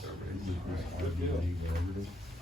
Good deal.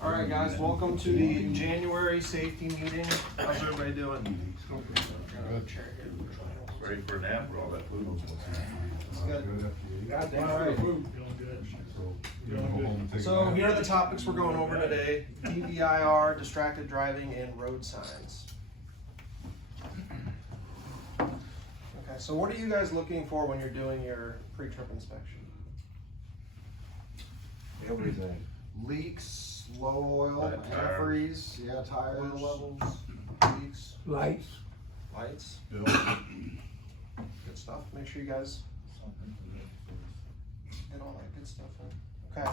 All right, guys, welcome to the January safety meeting. How's everybody doing? Ready for a nap or all that food? Good. All right. So here are the topics we're going over today: DVIR, distracted driving, and road signs. Okay, so what are you guys looking for when you're doing your pre-trip inspection? Everything. Leaks, low oil, Tire. antifreeze, yeah, tires. Oil levels, leaks, Lights. lights, Bill. good stuff. Make sure you guys get all that good stuff in. Okay,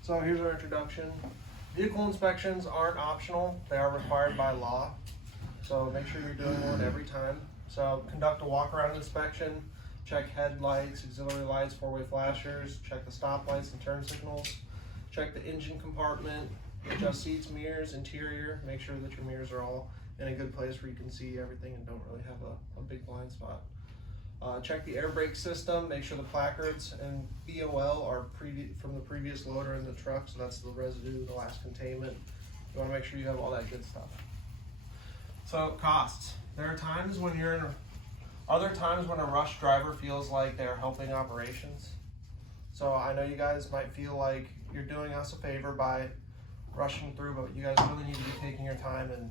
so here's our introduction. Vehicle inspections aren't optional, they are required by law. So make sure you're doing one every time. So conduct a walk-around inspection, check headlights, auxiliary lights, four-way flashers, check the stoplights and turn signals, check the engine compartment, adjust seats, mirrors, interior, make sure that your mirrors are all in a good place where you can see everything and don't really have a big blind spot. Check the air brake system, make sure the placards and BOL are from the previous loader in the truck, so that's the residue, the last containment. You wanna make sure you have all that good stuff. So costs. There are times when are there times when a rush driver feels like they're helping operations? So I know you guys might feel like you're doing us a favor by rushing through, but you guys really need to be taking your time and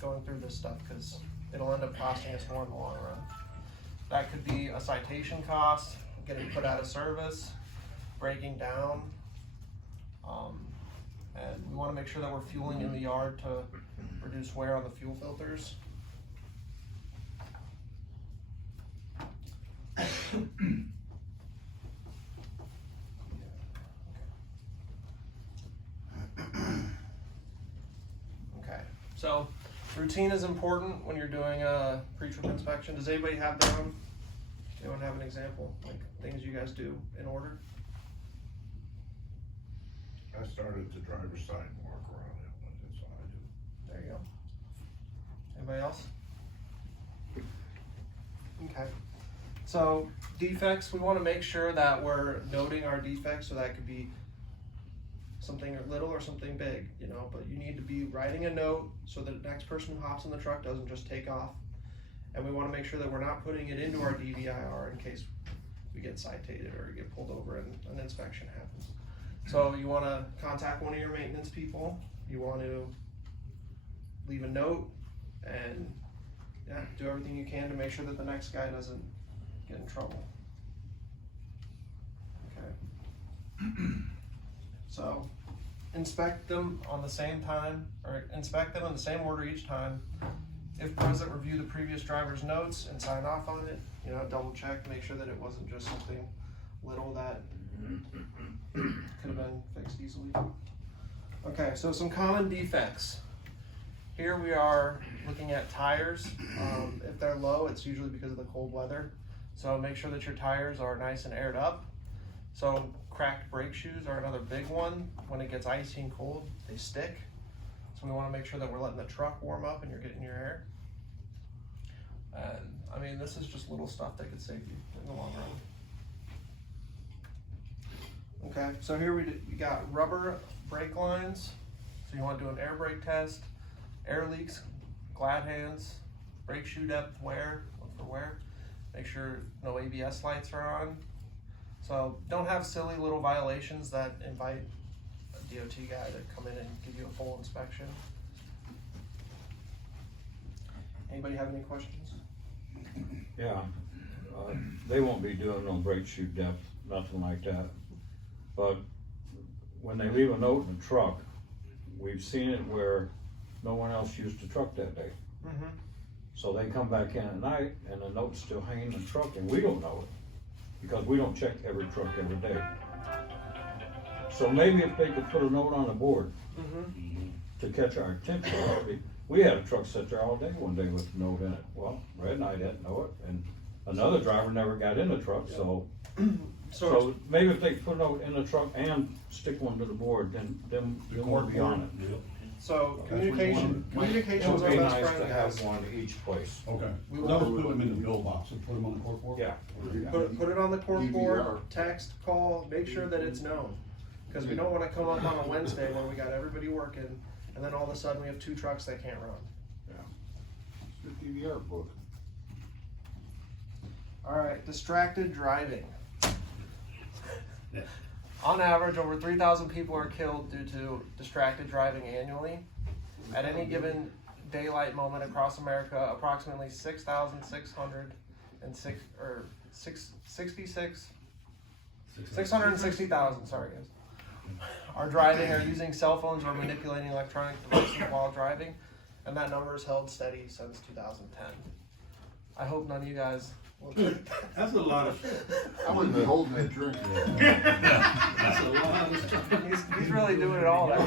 going through this stuff because it'll end up costing us more in the long run. That could be a citation cost, getting put out of service, breaking down, and we want to make sure that we're fueling in the yard to reduce wear on the fuel filters. Okay, so routine is important when you're doing a pre-trip inspection. Does anybody have their own? Anyone have an example, like things you guys do in order? I started the driver's side and walk around it, that's all I do. There you go. Anybody else? Okay. So defects, we want to make sure that we're noting our defects, so that could be something little or something big, you know, but you need to be writing a note so that the next person who hops in the truck doesn't just take off. And we want to make sure that we're not putting it into our DVIR in case we get cited or get pulled over and an inspection happens. So you want to contact one of your maintenance people, you want to leave a note, and yeah, do everything you can to make sure that the next guy doesn't get in trouble. Okay. So inspect them on the same time, or inspect them in the same order each time. If present, review the previous driver's notes and sign off on it. You know, double check, make sure that it wasn't just something little that could have been fixed easily. Okay, so some common defects. Here we are looking at tires. If they're low, it's usually because of the cold weather. So make sure that your tires are nice and aired up. So cracked brake shoes are another big one. When it gets icy and cold, they stick. So we want to make sure that we're letting the truck warm up and you're getting your air. And I mean, this is just little stuff that could save you in the long run. Okay, so here we got rubber brake lines. So you want to do an air brake test, air leaks, glad hands, brake shoe depth wear, look for wear. Make sure no ABS lights are on. So don't have silly little violations that invite a DOT guy to come in and give you a full inspection. Anybody have any questions? Yeah, they won't be doing no brake shoe depth, nothing like that. But when they leave a note in the truck, we've seen it where no one else used the truck that day. Mm-hmm. So they come back in at night and the note's still hanging in the truck and we don't know it because we don't check every truck every day. So maybe if they could put a note on the board to catch our attention. We had a truck sit there all day one day with a note in it. Well, Red and I didn't know it, and another driver never got in the truck, so maybe if they put a note in the truck and stick one to the board, then we'll be on it. So That's what you want. communication's It would our be best nice friend, to have guys. one each place. Okay, We they'll will- just put them in the bill box and put them on the cork board? Yeah. Put it on the cork board, DVR. text, call, make sure that it's known. Cause we don't wanna come up on a Wednesday where we got everybody working, and then all of a sudden we have 2 trucks that can't run. The DVR book. Alright, distracted driving. On average, over 3,000 people are killed due to distracted driving annually. At any given daylight moment across America, approximately 660,000, sorry guys, are driving or using cell phones or manipulating electronic devices while driving, and that number has held steady since 2010. I hope none of you guys will drink. That's a lot of shit. I wouldn't be holding that drink. That's a lot of stuff. He's really doing it all there.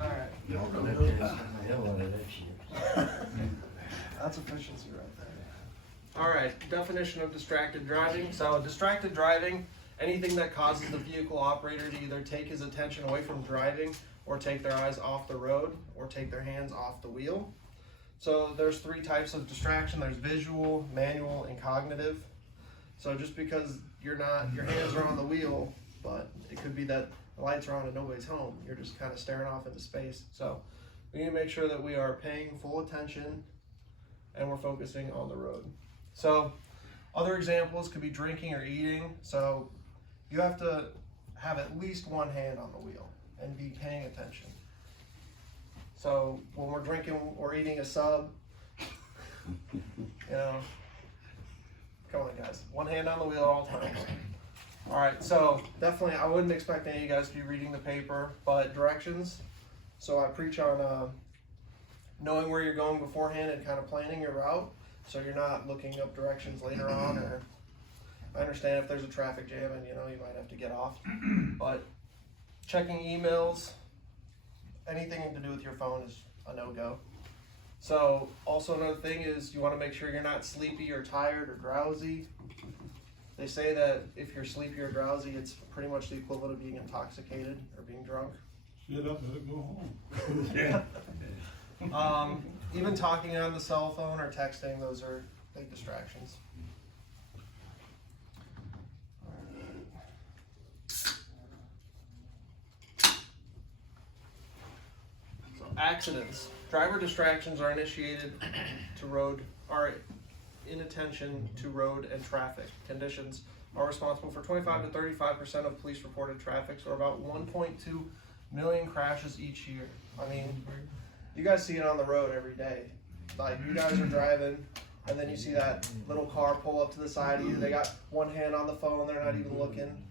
Alright. That's efficiency right there. Alright, definition of distracted driving. So distracted driving, anything that causes the vehicle operator to either take his attention away from driving or take their eyes off the road or take their hands off the wheel. So there's 3 types of distraction. There's visual, manual, and cognitive. So just because your hands are on the wheel, but it could be that the lights are on and nobody's home. You're just kind of staring off into space. So we need to make sure that we are paying full attention and we're focusing on the road. So other examples could be drinking or eating. So you have to have at least one hand on the wheel and be paying attention. So when we're drinking or eating a sub, you know, come on guys, one hand on the wheel at all times. All right, so definitely I wouldn't expect any of you guys to be reading the paper, but directions. So I preach on knowing where you're going beforehand and kind of planning your route, so you're not looking up directions later on. Or I understand if there's a traffic jam and you know you might have to get off, but checking emails, anything to do with your phone is a no-go. So also another thing is you want to make sure you're not sleepy or tired or drowsy. They say that if you're sleepy or drowsy, it's pretty much the equivalent of being intoxicated or being drunk. Get up and go home. Even talking on the cell phone or texting, those are big distractions. So accidents. Driver distractions are initiated to road, are inattention to road and traffic conditions are responsible for 25 to 35% of police reported traffic, or about 1.2 million crashes each year. I mean, you guys see it on the road every day. Like you guys are driving and then you see that little car pull up to the side of you. They got one hand on the phone, they're not even looking.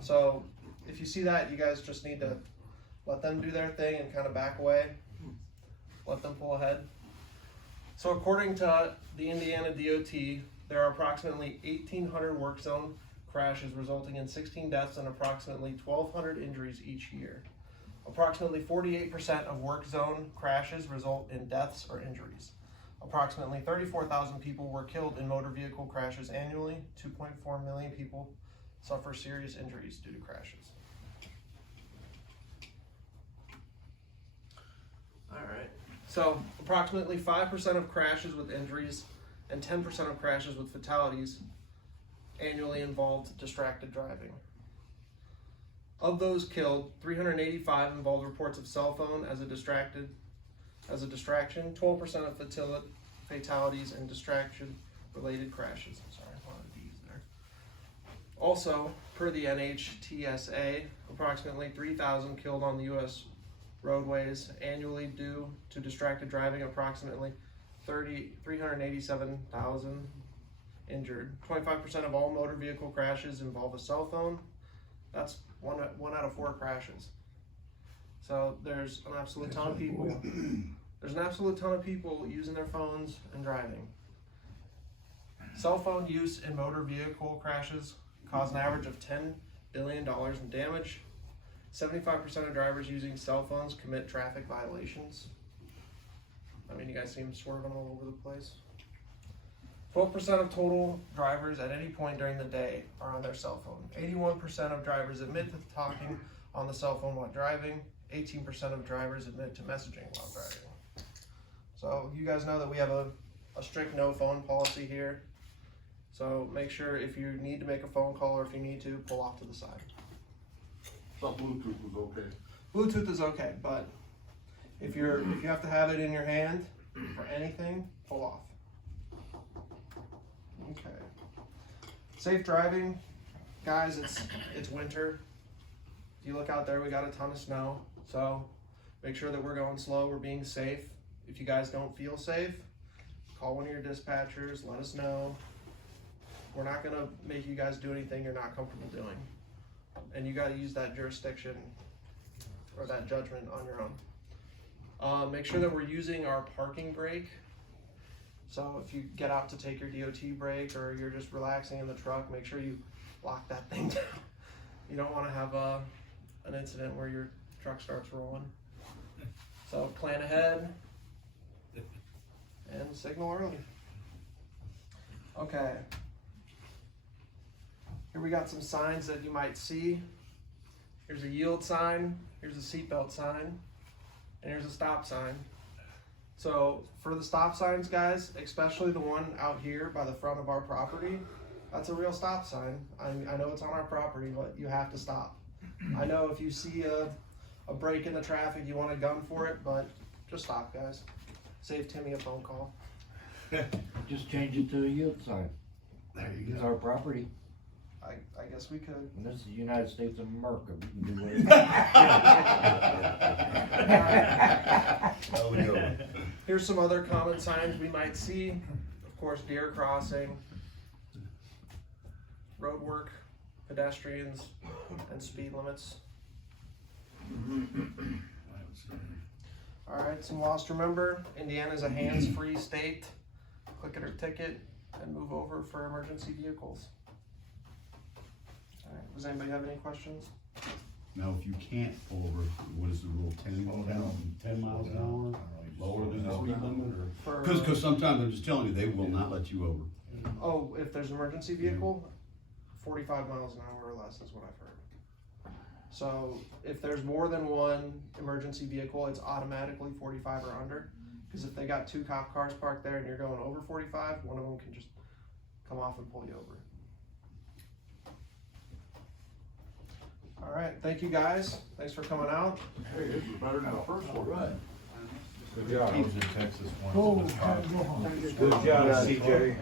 So if you see that, you guys just need to let them do their thing and kind of back away. Let them pull ahead. So according to the Indiana DOT, there are approximately 1,800 work zone crashes resulting in 16 deaths and approximately 1,200 injuries each year. Approximately 48% of work zone crashes result in deaths or injuries. Approximately 34,000 people were killed in motor vehicle crashes annually. 2.4 million people suffer serious injuries due to crashes. All right. So approximately 5% of crashes with injuries and 10% of crashes with fatalities annually involved distracted driving. Of those killed, 385 involved reports of cell phone as a distraction, 12% of fatalities and distraction-related crashes. Sorry, a lot of D's there. Also, per the NHTSA, approximately 3,000 killed on the U.S. roadways annually due to distracted driving, approximately 387,000 injured. 25% of all motor vehicle crashes involve a cell phone. That's one out of 4 crashes. So there's an absolute ton of people. There's an absolute ton of people using their phones and driving. Cell phone use in motor vehicle crashes cause an average of $10 billion in damage. 75% of drivers using cell phones commit traffic violations. I mean, you guys see them swerving all over the place. 12% of total drivers at any point during the day are on their cell phone. 81% of drivers admit to talking on the cell phone while driving. 18% of drivers admit to messaging while driving. So you guys know that we have a strict no phone policy here. So make sure if you need to make a phone call or if you need to, pull off to the side. Thought Bluetooth was okay. Bluetooth is okay, but if you have to have it in your hand for anything, pull off. Okay. Safe driving, guys. It's winter. If you look out there, we got a ton of snow. So make sure that we're going slow. We're being safe. If you guys don't feel safe, call one of your dispatchers. Let us know. We're not gonna make you guys do anything you're not comfortable doing, and you got to use that jurisdiction or that judgment on your own. Make sure that we're using our parking brake. So if you get out to take your DOT break or you're just relaxing in the truck, make sure you lock that thing down. You don't want to have an incident where your truck starts rolling. So plan ahead and signal early. Okay. Here we got some signs that you might see. Here's a yield sign, here's a seatbelt sign, and here's a stop sign. So for the stop signs, guys, especially the one out here by the front of our property, that's a real stop sign. I know it's on our property, but you have to stop. I know if you see a break in the traffic, you want a gun for it, but just stop, guys. Save Timmy a phone call. Just change it to a yield sign. There you It's go. our property, I guess we could. and this is the United States of America. We can do whatever. How we doing? Here's some other common signs we might see. Of course, deer crossing, road work, pedestrians, and speed limits. Alright, some laws to remember. Indiana's a hands-free state. Click it or ticket and move over for emergency vehicles. Alright, does anybody have any questions? Now, if you can't pull over, what is the rule, 10 miles an hour? Lower than the speed limit, or? For, Cause sometimes, I'm just telling you, they will not let you over. oh, if there's an emergency vehicle, 45 miles an hour or less is what I've heard. So if there's more than one emergency vehicle, it's automatically 45 or under. Because if they got two cop cars parked there and you're going over 45, one of them can just come off and pull you over. All right, thank you guys. Thanks for coming out. Hey, this is better than the first one. Good job. I was in Texas once. Good job, CJ.